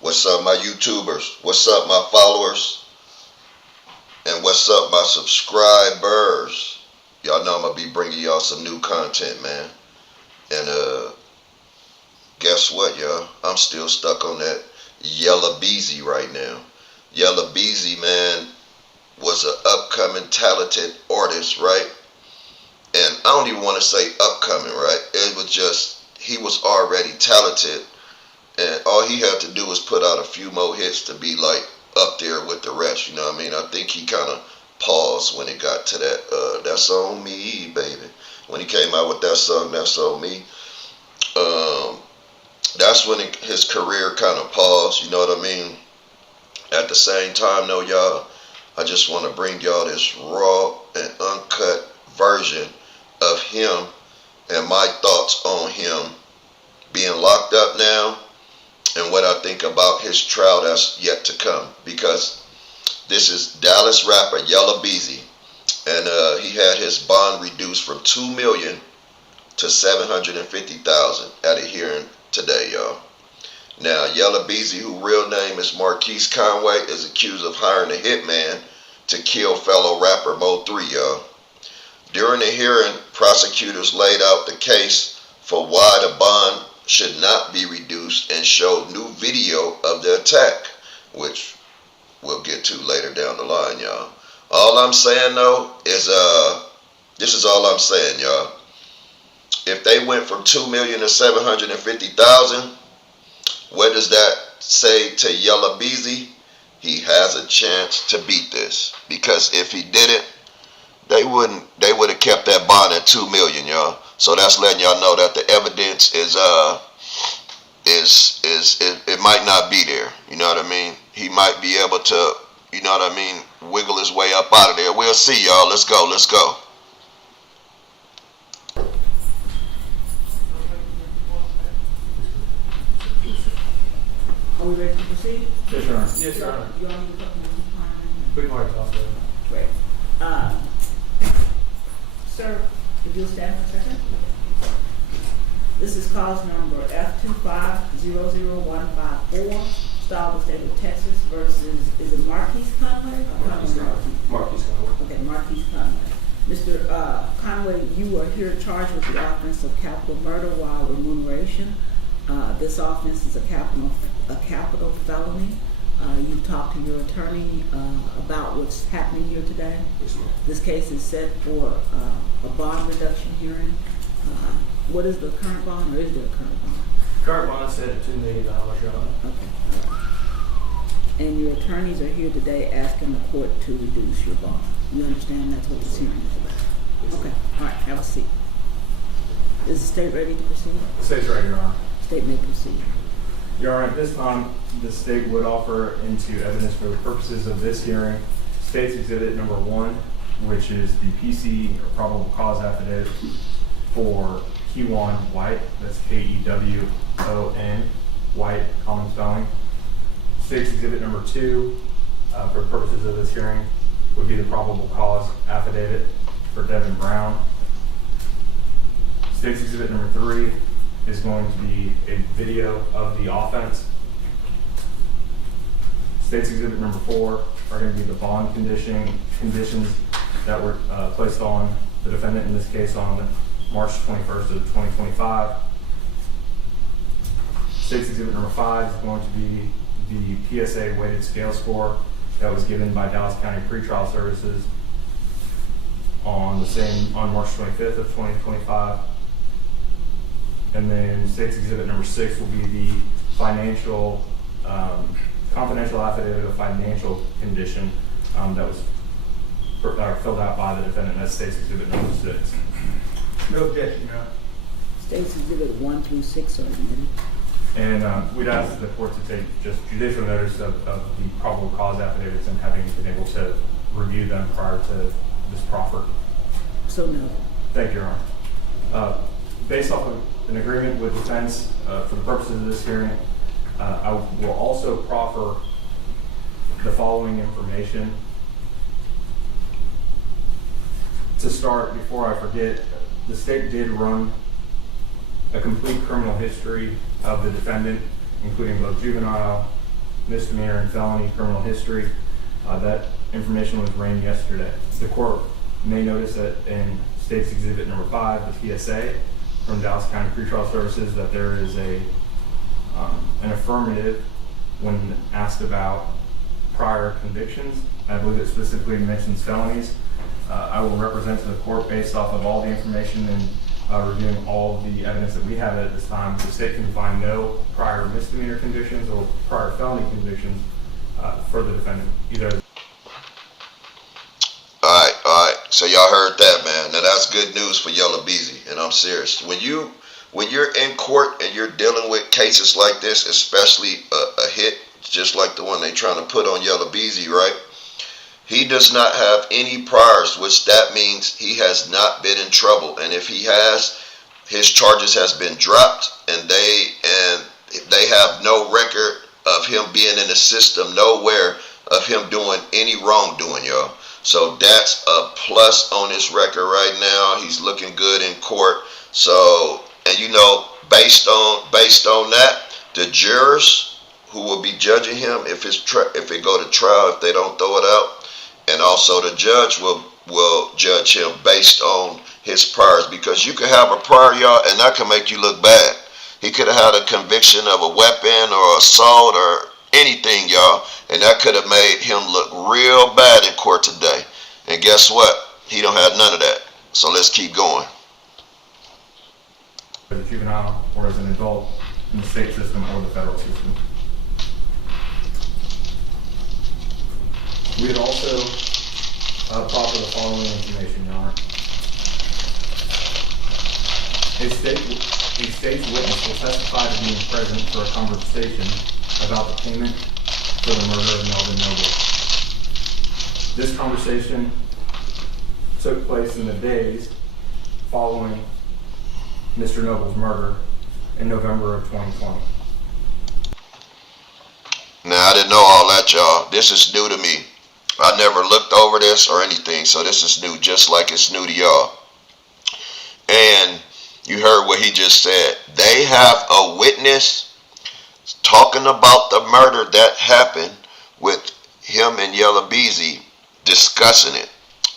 What's up, my YouTubers? What's up, my followers? And what's up, my subscribers? Y'all know I'm gonna be bringing y'all some new content, man. And guess what, y'all? I'm still stuck on that Yella Beezy right now. Yella Beezy, man, was an upcoming talented artist, right? And I don't even want to say upcoming, right? It was just, he was already talented, and all he had to do was put out a few more hits to be like up there with the rest, you know what I mean? I think he kind of paused when it got to that, That's On Me, baby. When he came out with that song, That's On Me, that's when his career kind of paused, you know what I mean? At the same time, though, y'all, I just want to bring y'all this raw and uncut version of him and my thoughts on him being locked up now and what I think about his trial that's yet to come. Because this is Dallas rapper Yella Beezy, and he had his bond reduced from $2 million to $750,000 at a hearing today, y'all. Now, Yella Beezy, whose real name is Marquise Conway, is accused of hiring a hitman to kill fellow rapper Mo 3, y'all. During the hearing, prosecutors laid out the case for why the bond should not be reduced and showed new video of the attack, which we'll get to later down the line, y'all. All I'm saying, though, is this is all I'm saying, y'all. If they went from $2 million to $750,000, what does that say to Yella Beezy? He has a chance to beat this, because if he didn't, they would have kept that bond at $2 million, y'all. So that's letting y'all know that the evidence is it might not be there. You know what I mean? He might be able to, you know what I mean, wiggle his way up out of there. We'll see, y'all. Let's go. Let's go. Are we ready to proceed? Yes, Your Honor. Yes, Your Honor. You all need to talk to Mr. Klein? We can already talk about it. Great. Sir, if you'll stand for a second. This is cause number F2500154, Style the State of Texas versus, is it Marquise Conway? Marquise Conway. Okay, Marquise Conway. Mr. Conway, you are here charged with the offense of capital murder while remuneration. This offense is a capital felony. You've talked to your attorney about what's happening here today. Yes, ma'am. This case is set for a bond reduction hearing. What is the current bond, or is there a current bond? Current bond set at $2 million, Your Honor. Okay. And your attorneys are here today asking the court to reduce your bond. You understand that's what this hearing is about? Yes, Okay. All right. Have a seat. Is the state ready to proceed? The state's ready, Your Honor. State may proceed. Your Honor, at this time, the state would offer into evidence for the purposes of this hearing State's Exhibit Number 1, which is the PC, or probable cause affidavit, for Kewan White. That's Kewon White, common spelling. State's Exhibit Number 2, for the purposes of this hearing, would be the probable cause affidavit for Devin Brown. State's Exhibit Number 3 is going to be a video of the offense. State's Exhibit Number 4 are going to be the bond conditions that were placed on the defendant, in this case on March 21st of 2025. State's Exhibit Number 5 is going to be the PSA weighted scale score that was given by Dallas County Pretrial Services on March 25th of 2025. And then State's Exhibit Number 6 will be the financial, confidential affidavit of financial condition that was filled out by the defendant. That's State's Exhibit Number 6. No objection, Your Honor. State's Exhibit 1 through 6 are admitted. And we'd ask the court to take just judicial notice of the probable cause affidavits and having been able to review them prior to this proffer. So no. Thank you, Your Honor. Based off of an agreement with defense for the purposes of this hearing, I will also proffer the following information. To start, before I forget, the state did run a complete criminal history of the defendant, including both juvenile misdemeanor and felony criminal history. That information was ran yesterday. The court may notice that in State's Exhibit number 5, the PSA from Dallas County Pretrial Services, that there is an affirmative when asked about prior convictions. I believe it specifically mentions felonies. I will represent to the court based off of all the information and reviewing all of the evidence that we have at this time. The state can find no prior misdemeanor convictions or prior felony convictions for the defendant. All right. So y'all heard that, man. Now that's good news for Yella Beezy, and I'm serious. When you're in court and you're dealing with cases like this, especially a hit just like the one they trying to put on Yella Beezy, right? He does not have any priors, which that means he has not been in trouble. And if he has, his charges has been dropped, and they have no record of him being in the system, nowhere of him doing any wrongdoing, y'all. So that's a plus on his record right now. He's looking good in court. So, and based on that, the jurors who will be judging him, if it go to trial, if they don't throw it out, and also the judge will judge him based on his priors, because you could have a prior, y'all, and that can make you look bad. He could have had a conviction of a weapon or assault or anything, y'all, and that could have made him look real bad in court today. And guess what? He don't have none of that. So let's keep going. As a juvenile or as an adult in the state system or the federal system. We would also proffer the following information, Your Honor. A state's witness will testify to being present for a conversation about the payment for the murder of Melvin Noble. This conversation took place in the days following Mr. Noble's murder in November of 2020. Now, I didn't know all that, y'all. This is new to me. I never looked over this or anything, so this is new, just like it's new to y'all. And you heard what he just said. They have a witness talking about the murder that happened with him and Yella Beezy discussing it.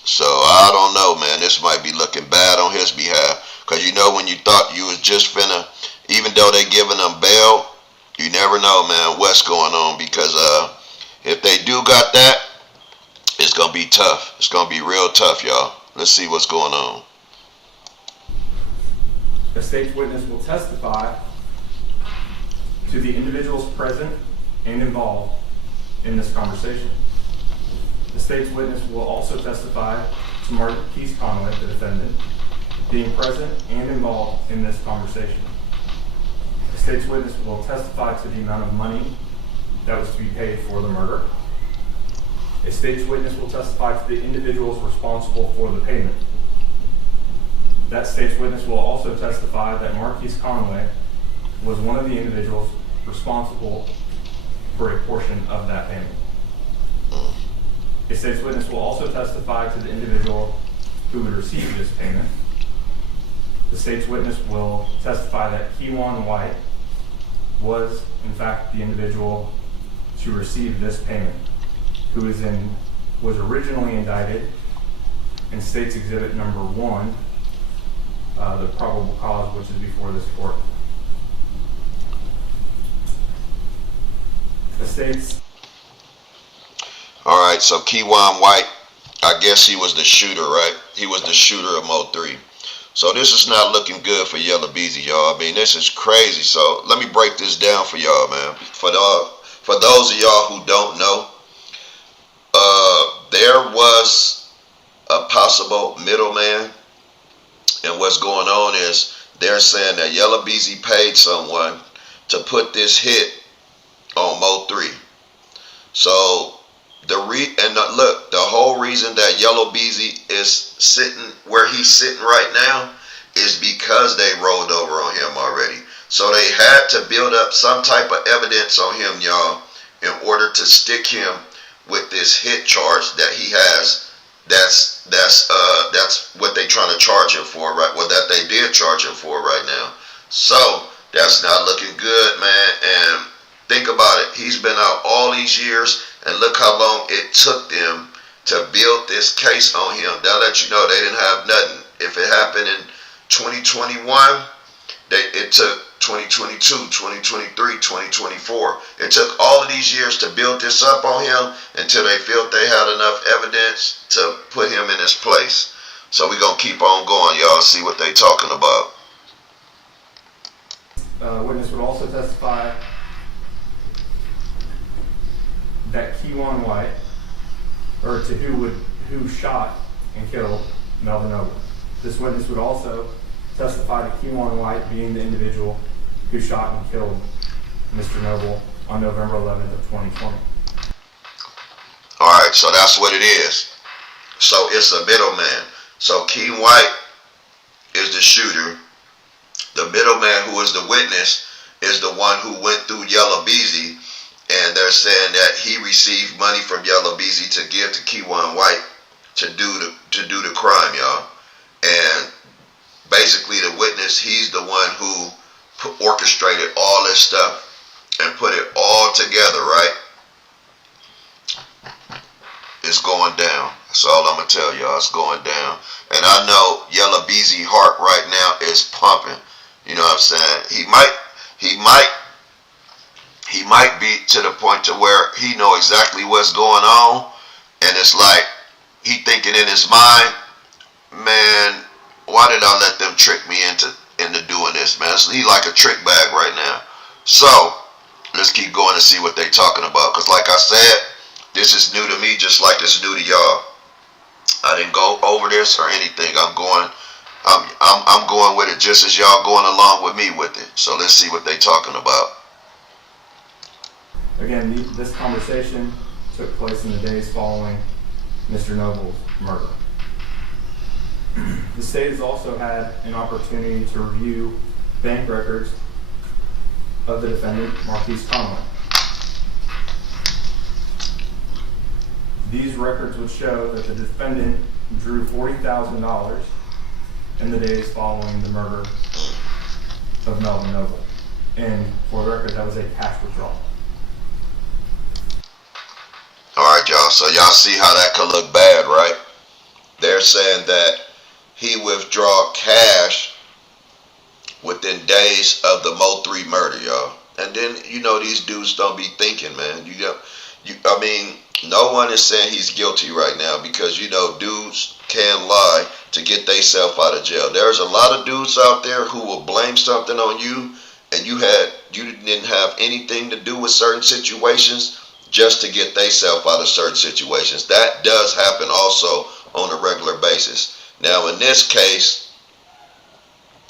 So I don't know, man. This might be looking bad on his behalf, because when you thought you was just finna, even though they giving them bail, you never know, man, what's going on, because if they do got that, it's gonna be tough. It's gonna be real tough, y'all. Let's see what's going on. The state's witness will testify to the individuals present and involved in this conversation. The state's witness will also testify to Marquise Conway, the defendant, being present and involved in this conversation. The state's witness will testify to the amount of money that was to be paid for the murder. A state's witness will testify to the individuals responsible for the payment. That state's witness will also testify that Marquise Conway was one of the individuals responsible for a portion of that payment. A state's witness will also testify to the individual who would receive this payment. The state's witness will testify that Kewan White was, in fact, the individual to receive this payment, who was originally indicted in State's Exhibit number 1, the probable cause, which is before this court. The state's... All right, so Kewan White, I guess he was the shooter, right? He was the shooter of Mo 3. So this is not looking good for Yella Beezy, y'all. I mean, this is crazy. So let me break this down for y'all, man. For those of y'all who don't know, there was a possible middleman, and what's going on is they're saying that Yella Beezy paid someone to put this hit on Mo 3. So the whole reason that Yella Beezy is sitting where he's sitting right now is because they rolled over on him already. So they had to build up some type of evidence on him, y'all, in order to stick him with this hit charge that he has. That's what they trying to charge him for, right? Well, that they did charge him for right now. So that's not looking good, man. And think about it. He's been out all these years, and look how long it took them to build this case on him. They'll let you know they didn't have nothing. If it happened in 2021, it took 2022, 2023, 2024. It took all of these years to build this up on him until they felt they had enough evidence to put him in his place. So we're going to keep on going, y'all, see what they talking about. Witness would also testify that Keywan White, or to who shot and killed Melvin Noble. This witness would also testify to Keywan White being the individual who shot and killed Mr. Noble on November 11th of 2020. All right, so that's what it is. So it's a middleman. So Keywan White is the shooter. The middleman, who is the witness, is the one who went through Yella Beezy, and they're saying that he received money from Yella Beezy to give to Keywan White to do the crime, y'all. And basically, the witness, he's the one who orchestrated all this stuff and put it all together, right? It's going down. That's all I'm gonna tell y'all. It's going down, and I know Yella Beezy heart right now is pumping. You know what I'm saying? He might be to the point to where he know exactly what's going on, and it's like he thinking in his mind, man, why did I let them trick me into doing this, man? So he like a trick bag right now. So let's keep going and see what they talking about, because like I said, this is new to me, just like it's new to y'all. I didn't go over this or anything. I'm going with it just as y'all going along with me with it. So let's see what they talking about. Again, this conversation took place in the days following Mr. Noble's murder. The state has also had an opportunity to review bank records of the defendant, Marquise Conway. These records would show that the defendant drew $40,000 in the days following the murder of Melvin Noble. And for the record, that was a cash withdrawal. All right, y'all. So y'all see how that could look bad, right? They're saying that he withdrew cash within days of the Mo3 murder, y'all. And then, you know, these dudes don't be thinking, man. I mean, no one is saying he's guilty right now, because, you know, dudes can lie to get themselves out of jail. There's a lot of dudes out there who will blame something on you, and you didn't have anything to do with certain situations, just to get themselves out of certain situations. That does happen also on a regular basis. Now, in this case,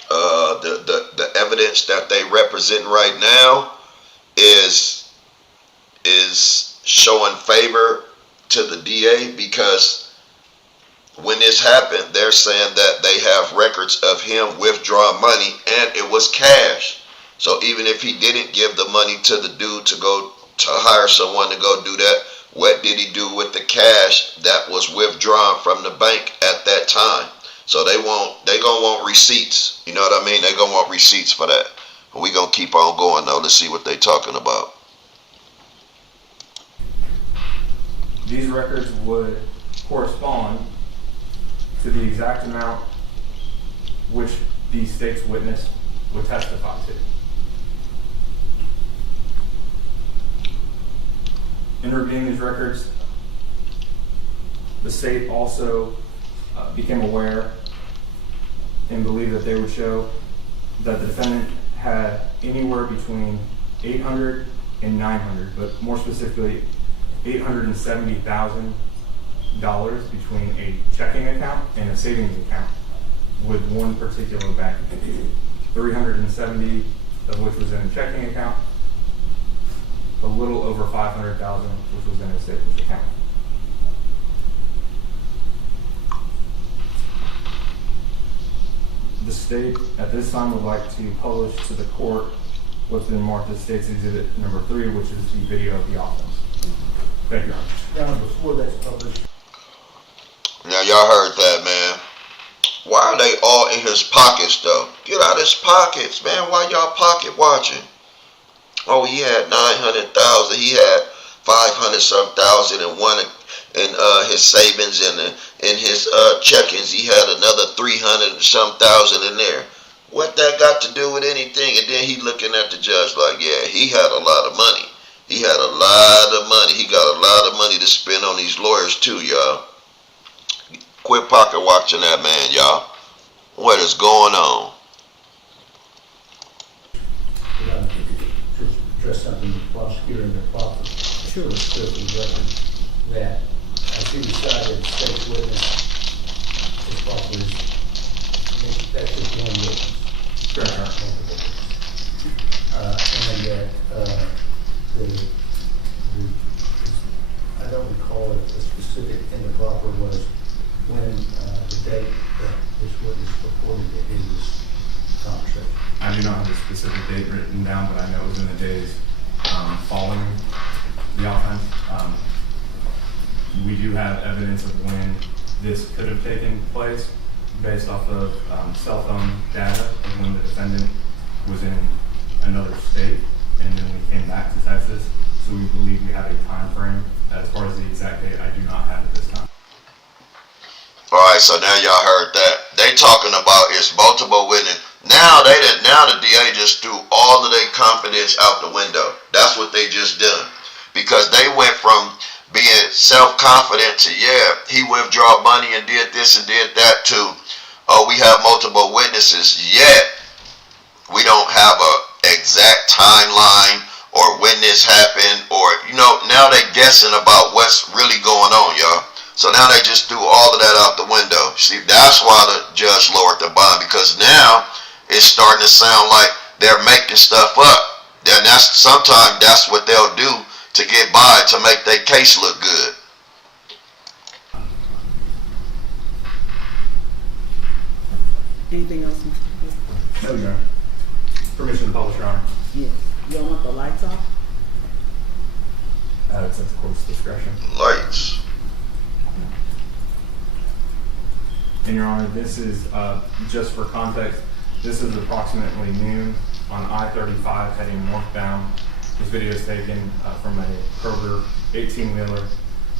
the evidence that they represent right now is showing favor to the DA, because when this happened, they're saying that they have records of him withdrawing money, and it was cash. So even if he didn't give the money to the dude to hire someone to go do that, what did he do with the cash that was withdrawn from the bank at that time? So they gonna want receipts. You know what I mean? They gonna want receipts for that. We gonna keep on going though. Let's see what they talking about. These records would correspond to the exact amount which the state's witness would testify to. In reviewing these records, the state also became aware and believed that they would show that the defendant had anywhere between $800 and $900, but more specifically $870,000 between a checking account and a savings account with one particular bank. $370,000 of which was in a checking account, a little over $500,000 which was in a savings account. The state at this time would like to publish to the court what's been marked as State's Exhibit number 3, which is the video of the offense. Thank you, Your Honor. Before that's published. Now y'all heard that, man. Why are they all in his pockets though? Get out of his pockets, man. Why y'all pocket watching? Oh, he had 900,000. He had 500 some thousand and one in his savings, and in his checkings he had another 300 and some thousand in there. What that got to do with anything? And then he looking at the judge like, yeah, he had a lot of money. He had a lot of money. He got a lot of money to spend on these lawyers too, y'all. Quit pocket watching that man, y'all. What is going on? To address something the prosecutor and the prosecutor. Sure. It says in the record that as he decided the state's witness, his property is, that's just one witness. Sure. And that I don't recall if the specific improper was when the date that this witness reported that he was conversation. I do not have a specific date written down, but I know it was in the days following the offense. We do have evidence of when this could have taken place based off of cell phone data of when the defendant was in another state, and then we came back to Texas. So we believe we have a time frame. As far as the exact date, I do not have it this time. All right, so now y'all heard that. They talking about it's multiple witness. Now the DA just threw all of their confidence out the window. That's what they just done. Because they went from being self-confident to, yeah, he withdrew money and did this and did that to, oh, we have multiple witnesses, yet we don't have a exact timeline or when this happened, or, now they guessing about what's really going on, y'all. So now they just threw all of that out the window. See, that's why the judge lowered the bond, because now it's starting to sound like they're making stuff up. Then sometimes that's what they'll do to get by, to make their case look good. Anything else, Mr. No, Your Honor. Permission to publish, Your Honor. Yes. You don't want the lights off? It's at the court's discretion. Lights. And Your Honor, this is, just for context, this is approximately noon on I-35 heading northbound. This video is taken from a Kroger 18-wheeler,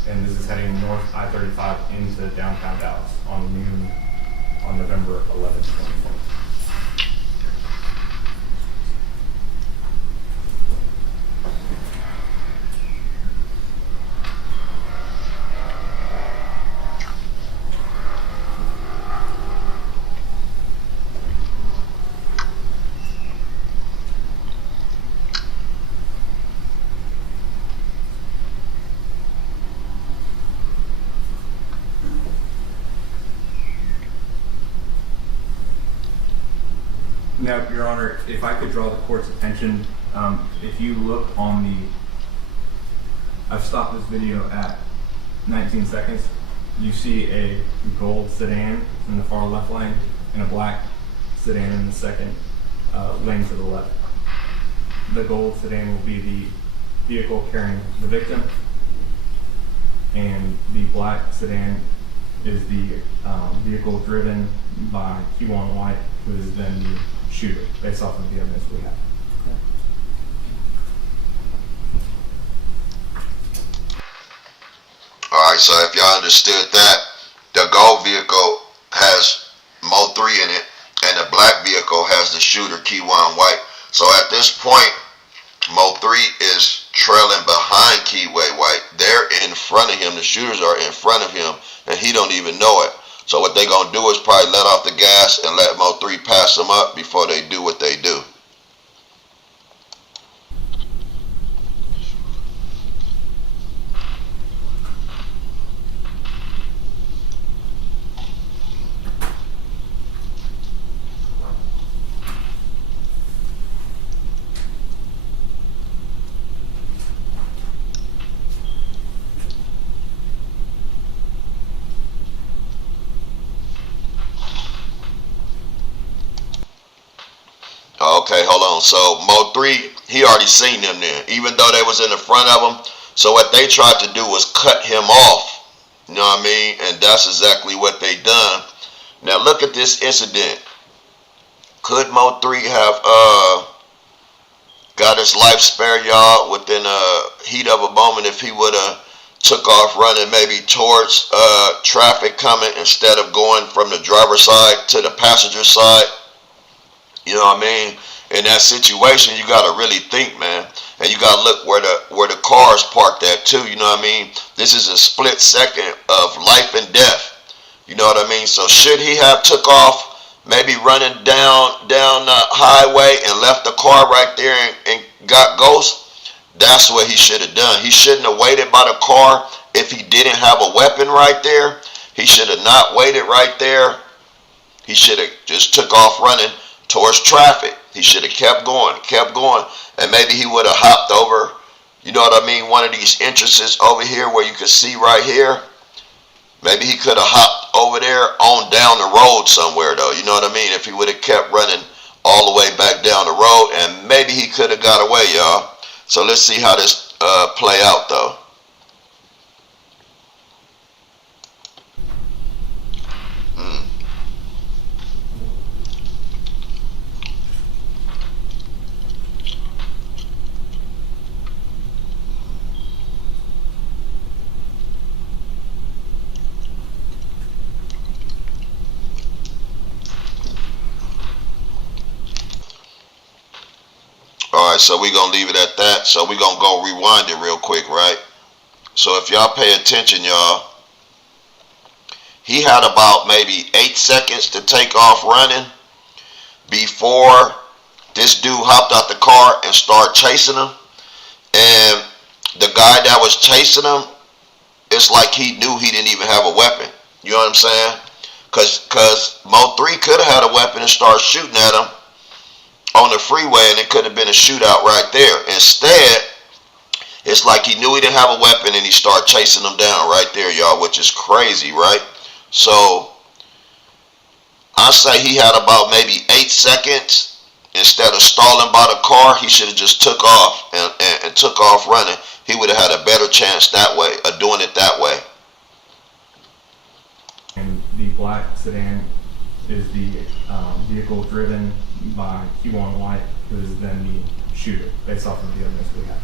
and this is heading north I-35 into downtown Dallas on noon on November 11th, 2020. Now, Your Honor, if I could draw the court's attention, if you look on I've stopped this video at 19 seconds. You see a gold sedan in the far left lane and a black sedan in the second lane to the left. The gold sedan will be the vehicle carrying the victim, and the black sedan is the vehicle driven by Kewan White, who is then the shooter, based off of the evidence we have. Alright, so if y'all understood that, the gold vehicle has Mo 3 in it, and the black vehicle has the shooter, Kewan White. So at this point, Mo 3 is trailing behind Keyway White. They're in front of him. The shooters are in front of him, and he don't even know it. So what they gonna do is probably let off the gas and let Mo 3 pass them up before they do what they do. Okay, hold on. So Mo 3, he already seen them there, even though they was in the front of him. So what they tried to do was cut him off. You know what I mean? And that's exactly what they done. Now look at this incident. Could Mo 3 have got his life spared, y'all, within a heat of a moment. If he would have took off running maybe towards traffic coming instead of going from the driver's side to the passenger side, you know what I mean? In that situation, you got to really think, man, and you got to look where the car's parked at too. You know what I mean? This is a split second of life and death. You know what I mean? So should he have took off, maybe running down the highway and left the car right there and got ghost? That's what he should have done. He shouldn't have waited by the car if he didn't have a weapon right there. He should have not waited right there. He should have just took off running towards traffic. He should have kept going, and maybe he would have hopped over, you know what I mean, one of these entrances over here where you can see right here. Maybe he could have hopped over there on down the road somewhere though, you know what I mean, if he would have kept running all the way back down the road, and maybe he could have got away, y'all. So let's see how this play out though. Alright, so we're going to leave it at that. So we're going to go rewind it real quick, right? So if y'all pay attention, y'all, he had about maybe 8 seconds to take off running before this dude hopped out the car and started chasing him. And the guy that was chasing him, it's like he knew he didn't even have a weapon. You know what I'm saying? Because Mo 3 could have had a weapon and started shooting at him on the freeway, and it could have been a shootout right there. Instead, it's like he knew he didn't have a weapon and he started chasing them down right there, y'all, which is crazy, right? So I say he had about maybe 8 seconds. Instead of stalling by the car, he should have just took off and took off running. He would have had a better chance that way of doing it that way. And the black sedan is the vehicle driven by Q1 White, who is then the shooter, based off of the evidence we have.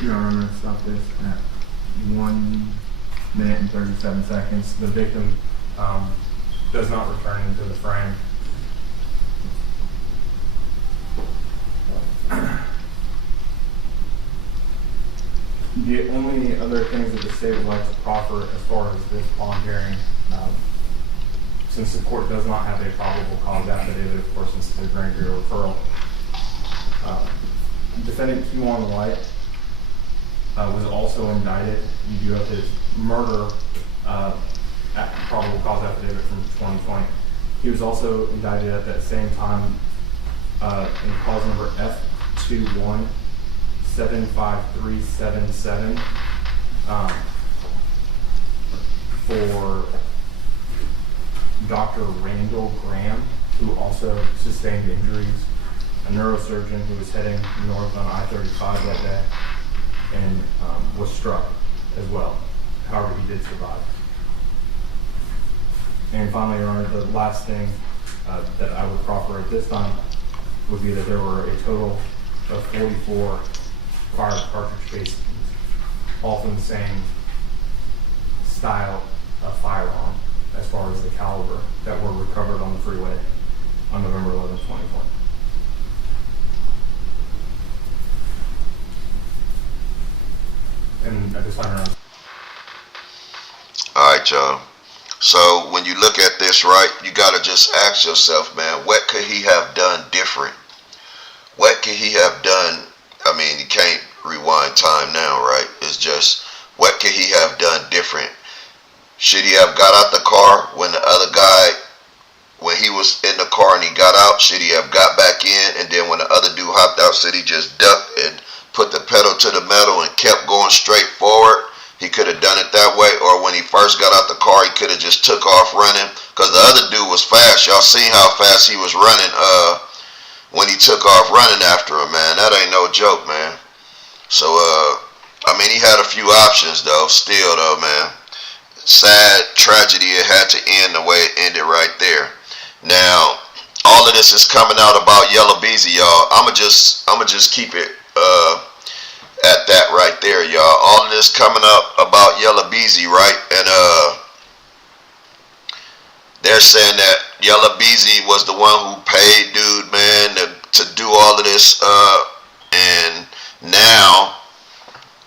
Your Honor, I'm going to stop this at 1 minute and 37 seconds. The victim does not return into the frame. The only other things that the state would like to proffer as far as this bond hearing, since the court does not have a probable cause affidavit, of course, since it's a grand jury referral, defendant Q1 White was also indicted. You do have his murder probable cause affidavit from 2020. He was also indicted at that same time in cause number F21-75377 for Dr. Randall Graham, who also sustained injuries, a neurosurgeon who was heading north on I-35 that day, and was struck as well. However, he did survive. And finally, Your Honor, the last thing that I would proffer at this time would be that there were a total of 44 fire cartridge casings, all from the same style of firearm as far as the caliber that were recovered on the freeway on November 11, 2020. And at this time around. All right, y'all. So when you look at this, right, you gotta just ask yourself, man, what could he have done different? What could he have done? I mean, you can't rewind time now, right? It's just, what could he have done different? Should he have got out the car when the other guy, when he was in the car and he got out, should he have got back in? And then when the other dude hopped out, should he just ducked and put the pedal to the metal and kept going straight forward? He could have done it that way. Or when he first got out the car, he could have just took off running, because the other dude was fast. Y'all seen how fast he was running when he took off running after him, man. That ain't no joke, man. So I mean, he had a few options though, still though, man. Sad tragedy, it had to end the way it ended right there. Now, all of this is coming out about Yella Beezy, y'all. I'ma just keep it at that right there, y'all. All of this coming up about Yella Beezy, right? And they're saying that Yella Beezy was the one who paid dude, man, to do all of this, and now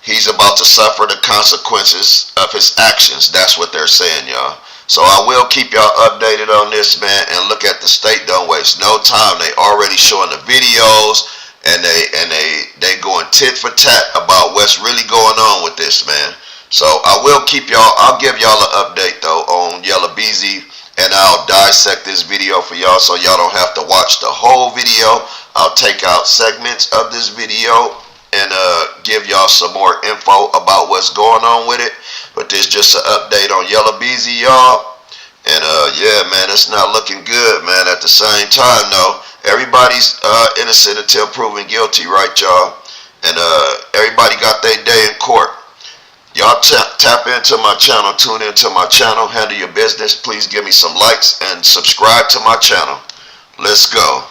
he's about to suffer the consequences of his actions. That's what they're saying, y'all. So I will keep y'all updated on this, man, and look at the state. Don't waste no time. They already showing the videos, and they going tit for tat about what's really going on with this, man. So I will keep y'all. I'll give y'all an update though on Yella Beezy, and I'll dissect this video for y'all so y'all don't have to watch the whole video. I'll take out segments of this video and give y'all some more info about what's going on with it. But this just an update on Yella Beezy, y'all. And yeah, man, it's not looking good, man. At the same time, though, everybody's innocent until proven guilty, right, y'all? And everybody got their day in court. Y'all tap into my channel, tune into my channel, handle your business. Please give me some likes and subscribe to my channel. Let's go.